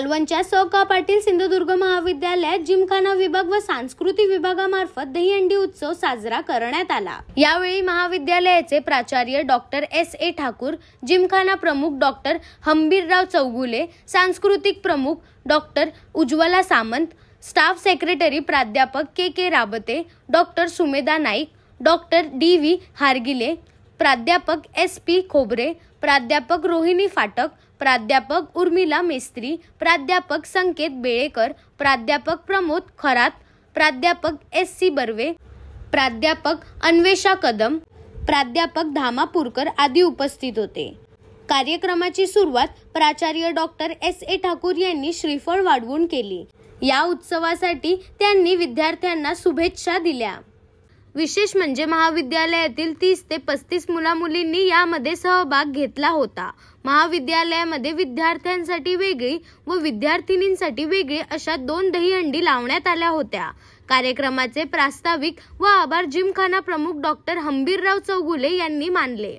मालवणच्या स.का. पाटील सिंधुदुर्ग महाविद्यालयात जिमखाना विभाग व सांस्कृतिक विभागामार्फत दहीहंडी उत्सव साजरा करण्यात आला। यावेळी महाविद्यालयाचे प्राचार्य डॉक्टर S.A. ठाकूर, जिमखाना प्रमुख डॉक्टर हंबीरराव चौगुले, सांस्कृतिक प्रमुख doctor Ujjwala Samant, staff secretary प्राध्यापक K Rabte, doctor Sumedha Naik, doctor D.V. Hargile, प्राध्यापक S.P. खोबरे, प्राध्यापक रोहिणी फाटक, प्राध्यापक उर्मिला मेस्त्री, प्राध्यापक संकेत बेळेकर, प्राध्यापक प्रमोद खरात, प्राध्यापक S.C. बर्वे, प्राध्यापक अन्वेषा कदम, प्राध्यापक धामा पुरकर आदी उपस्थित होते। कार्यक्रमाची सुरुवात प्राचार्य डॉक्टर S.A. ठाकूर यांनी श्रीफळ वाढवून केली। या उत्सवासाठी त्यांनी विद्यार्थ्यांना शुभेच्छा दिल्या। विशेष म्हणजे महाविद्यालयातील 30 ते 35 मुला-मुलींनी यामध्ये सहभाग घेतला होता। महाविद्यालयामध्ये विद्यार्थ्यांसाठी वेगळी व विद्यार्थिनींसाठी वेगळी अशा 2 दहीहंडी लावण्यात आल्या होत्या। कार्यक्रमाचे प्रास्ताविक व आभार जिमखाना प्रमुख डॉक्टर हंबीरराव चौगुले यांनी मानले।